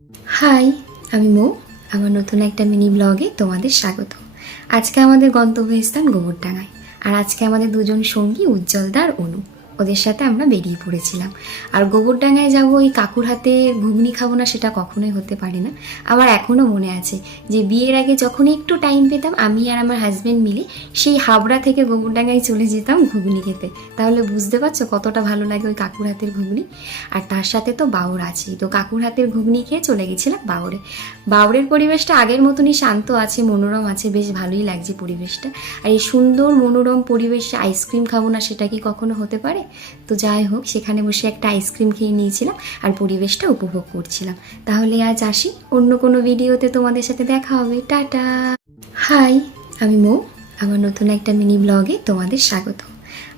High, আমি মৌ। আমার নতুন একটা মিনি ব্লগে তোমাদের স্বাগত। আজকে আমাদের গন্তব্যস্থান গোবরডাঙ্গায়। আর আজকে আমাদের দুজন সঙ্গী উজ্জ্বলদা আর অনু, ওদের সাথে আমরা বেরিয়ে পড়েছিলাম। আর গোবরডাঙ্গায় যাবো ওই কাকুর হাতে ঘুগনি খাবো না সেটা কখনোই হতে পারে না। আমার এখনও মনে আছে যে বিয়ের আগে যখন একটু টাইম পেতাম আমি আর আমার হাজব্যান্ড মিলে সেই হাবড়া থেকে গোবরডাঙ্গায় চলে যেতাম ঘুগনি খেতে। তাহলে বুঝতে পারছো কতটা ভালো লাগে ওই কাকুর হাতের ঘুগনি। আর তার সাথে তো বাউর আছেই, তো কাকুর হাতের ঘুগনি খেয়ে চলে গেছিলাম বাউরে। বাউরের পরিবেশটা আগের মতনই শান্ত আছে, মনোরম আছে, বেশ ভালোই লাগছে পরিবেশটা। আর এই সুন্দর মনোরম পরিবেশে আইসক্রিম খাবো না সেটা কি কখনো হতে পারে? তো যাই হোক, সেখানে বসে একটা আইসক্রিম খেয়ে নিয়েছিলাম আর পরিবেশটা উপভোগ করছিলাম। তাহলে আজ আসি, অন্য কোনো ভিডিওতে তোমাদের সাথে দেখা হবে। টাটা। হাই, আমি মৌ। আমার নতুন একটা মিনি ব্লগে তোমাদের স্বাগত।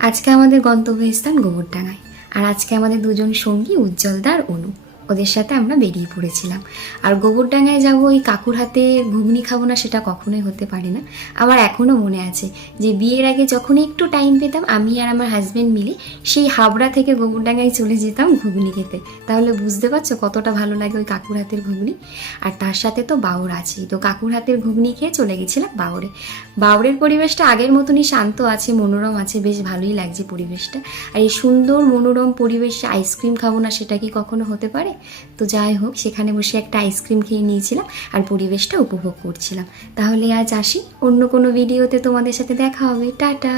আজকে আমাদের গন্তব্যস্থান গোবরডাঙ্গায়। আর আজকে আমাদের দুজন সঙ্গী উজ্জ্বলদা আর অনু, ওদের সাথে আমরা বেরিয়ে পড়েছিলাম। আর গোবরডাঙ্গায় যাবো ওই কাকুর হাতে ঘুগনি খাবো না সেটা কখনোই হতে পারে না। আমার এখনও মনে আছে যে বিয়ের আগে যখন একটু টাইম পেতাম আমি আর আমার হাজব্যান্ড মিলে সেই হাবড়া থেকে গোবরডাঙ্গায় চলে যেতাম ঘুগনি খেতে। তাহলে বুঝতে পারছো কতটা ভালো লাগে ওই কাকুর হাতের ঘুগনি। আর তার সাথে তো বাউর আছেই, তো কাকুর হাতের ঘুগনি খেয়ে চলে গেছিলাম বাউরে। বাউরের পরিবেশটা আগের মতনই শান্ত আছে, মনোরম আছে, বেশ ভালোই লাগছে পরিবেশটা। আর এই সুন্দর মনোরম পরিবেশে আইসক্রিম খাবো না সেটা কি কখনো হতে পারে? তো যাই হোক, সেখানে বসে একটা আইসক্রিম খেয়ে নিয়েছিলাম আর পরিবেশটা উপভোগ করছিলাম। তাহলে আজ আসি, অন্য কোনো ভিডিওতে তোমাদের সাথে দেখা হবে। টাটা।